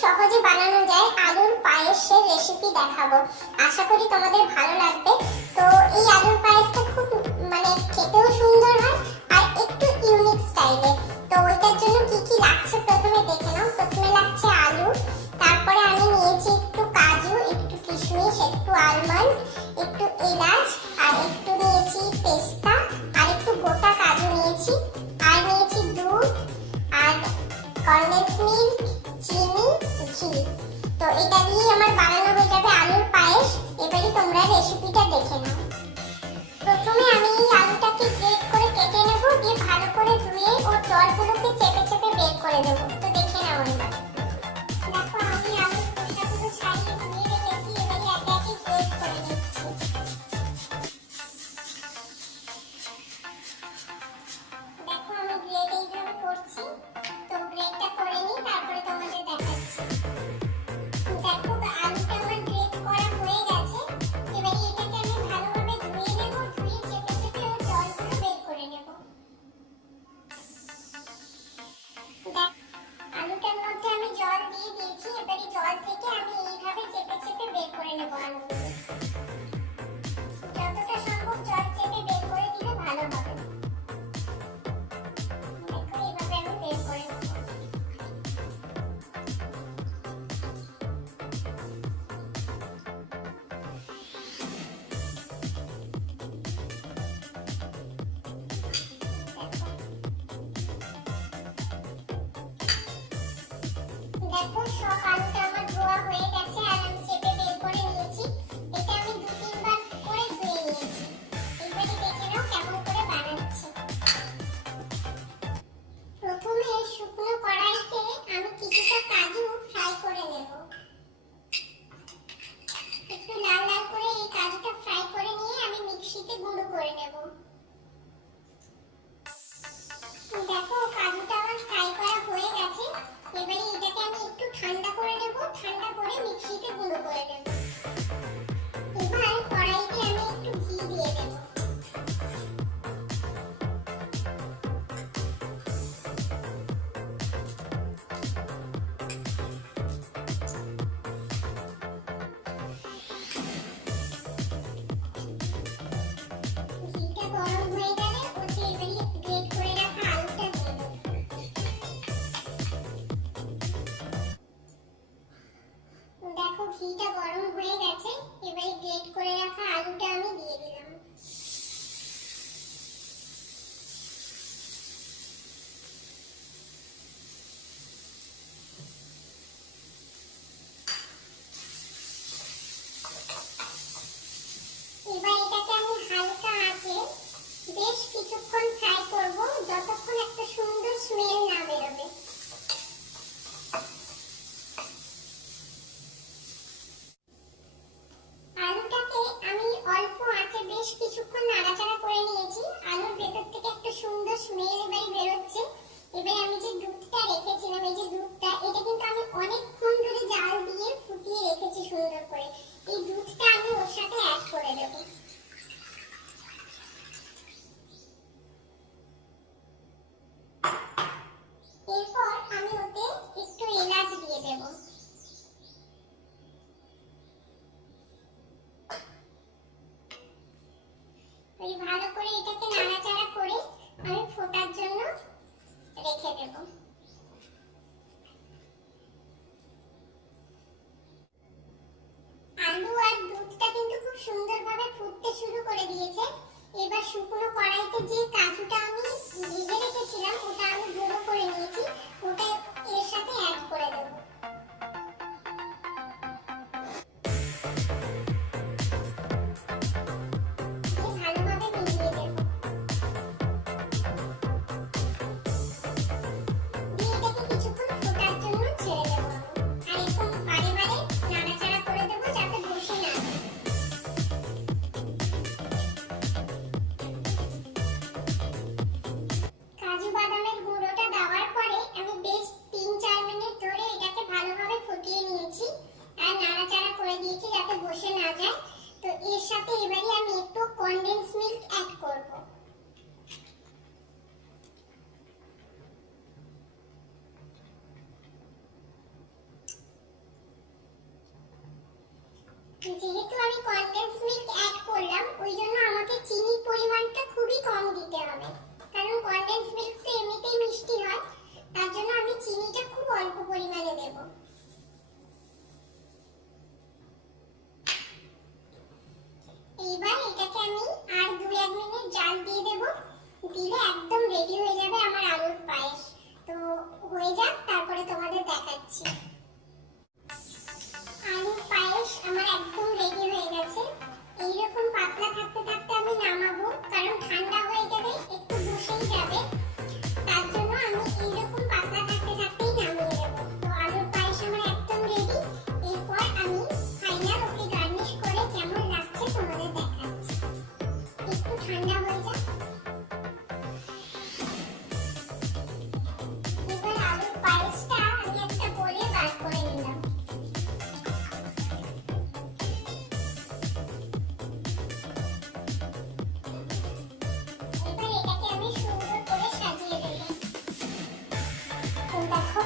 সহজে বানানো যায় আলুর পায়েসের রেসিপি দেখাবো। আশা করি তোমাদের ভালো লাগবে। তো এই আলুর পায়েসটা খুব খেতেও সুন্দর হয় আর একটু ইউনিক স্টাইলে। তো ওইটার জন্য কি কি লাগছে প্রথমে দেখে নাও। প্রথমে লাগছে আলু, তারপরে আমি নিয়েছি একটু কাজু, একটু কিশমিশ, একটু আলমন্ড, একটু এলাচ, আর একটু নিয়েছি পেস্তা, আর একটু গোটা কাজু নিয়েছি, আর নিয়েছি দুধ আর কনডেন্স মিল্ক, চিনি, ঘি। তো এটা দিয়ে আমার বানানো হয়ে যাবে আলুর পায়েস। এবারে তোমরা রেসিপিটা দেখে নাও। প্রথমে আমি এই আলুটাকে গ্রেট করে কেটে নেব, দিয়ে ভালো করে ধুয়ে ওর জলগুলোকে চেপে চেপে বের করে দেবো। তো দেখে নাও এবার। দেখো আমি আলুর খোসাগুলো ছাড়িয়ে ধুয়ে রেখেছি, এবারে একে একে গ্রেট করে নিচ্ছি। দেখো আমি গ্রেট এইভাবে করছি। তো গ্রেটটা করে নিই, তারপরে তোমাদের দেখাচ্ছি। দেখো আলুটা আমার গ্রেট করা হয়ে গেছে। এবারে এটাকে আমি ভালোভাবে ধুয়ে নেব, ধুয়ে চেপে চেপে ওর জলগুলো বের করে নেব। দেখ আলুটার মধ্যে আমি জল দিয়ে দিয়েছি। এবারে জল থেকে আমি এইভাবে চেপে চেপে বের করে নেব আলুগুলো। যতটা সম্ভব জল চেপে বের করে দিলে ভালো হবে। দেখো এইভাবে আমি বের করে নেব। দেখো সব আলুটা আমার ধোয়া হয়ে গেছে আর আমি চেপে বের করে নিয়েছি। এটা আমি 2-3 বার করে ধুয়ে নিয়েছি। এবারে দেখে নাও কেমন করে বানাচ্ছি। প্রথমে শুকনো কড়াইতে আমি কিছুটা কাজু ফ্রাই করে নেব। একটু লাল লাল করে এই কাজুটা ফ্রাই করে নিয়ে আমি মিক্সিতে গুঁড়ো করে নেব। দেখো কাজুটা আমার ফ্রাই করা হয়ে গেছে। এবারে এটাকে আমি একটু ঠান্ডা করে নেব, ঠান্ডা করে মিক্সিতে গুঁড়ো করে নেব। এবার কড়াইতে আমি একটু ঘি দিয়ে দেব। ঘিটা গরম হয়ে গেলে ওতে এবারে গ্রেট করে রাখা আলুটা দিয়ে দেব। দেখো ঘিটা গরম হয়ে গেছে। এবারে গ্রেট করে রাখা আলুটা আমি দিয়ে দিলাম। এবার এটাকে আমি হালকা আঁচে বেশ কিছুক্ষণ ফ্রাই করব, যতক্ষণ একটা সুন্দর স্মেল না বেরোবে। আলুটাকে আমি অল্প আঁচে বেশ কিছুক্ষণ নাড়াচাড়া করে নিয়েছি। আলুর ভেতর থেকে একটা সুন্দর স্মেল এবারে বেরোচ্ছে। এবারে আমি যে দুধটা রেখেছিলাম, এই যে দুধটা, এটা কিন্তু আমি অনেকক্ষণ ধরে জাল দিয়ে ফুটিয়ে রেখেছি সুন্দর করে। এই দুধটা আমি ওর সাথে অ্যাড করে দেব। এরপর আমি ওতে একটু এলাচ দিয়ে দেব। এই ভালো করে এটাকে নাড়াচাড়া করে আমি ফোটার জন্য রেখে দেব। আলু আর দুধটা কিন্তু খুব সুন্দরভাবে ফুটতে শুরু করে দিয়েছে। এবার শুকনো কড়াইতে যে কাজুটা আমি ভেজে রেখেছিলাম ওটা আমি গুঁড়ো করে নিয়েছি, ওটা এর সাথে অ্যাড করে দেব। ভালোভাবে মিশিয়ে দেব। দিয়ে এটাকে কিছুক্ষণ ফোটার জন্য ছেড়ে দেব। আর এরকম বারে বারে নাড়াচাড়া করে দেব যাতে বসে না যায়। কাজু বাদামের গুঁড়োটা যেহেতু আমি কনডেন্স মিল্ক অ্যাড করলাম ওই জন্য আমাকে চিনির পরিমাণটা খুবই কম দিতে হবে, কারণ কনডেন্স মিল্ক তো এমনিতেই মিষ্টি হয়, তার জন্য আমি চিনিটা খুব অল্প পরিমাণে দেব। এইবার এটাকে আমি আর 2-1 মিনিট জাল দিয়ে দেব, দিলে একদম রেডি হয়ে যাবে আমার আলুর পায়েস। তো হয়ে যাক, তারপরে তোমাদের দেখাচ্ছি। আলুর পায়েস আমার একদম রেডি হয়ে গেছে। এইরকম পাতলা থাকতে থাকতে আমি নামাবো, কারণ ঠান্ডা হয়ে গেলে একটু বসেই যাবে, তার জন্য আমি এইরকম পাতলা থাকতে থাকতেই নামিয়ে দেব। তো আলুর পায়েস আমার একদম রেডি। এরপর আমি ফাইনাল ওকে গার্নিশ করে কেমন লাগছে তোমাদের দেখাচ্ছি। একটু ঠান্ডা হয়ে যাক। এবার আলুর পায়েসটা আমি একটা বলে বার করে নিলাম। এবার এটাকে আমি সুন্দর করে সাজিয়ে দেব। তো দেখো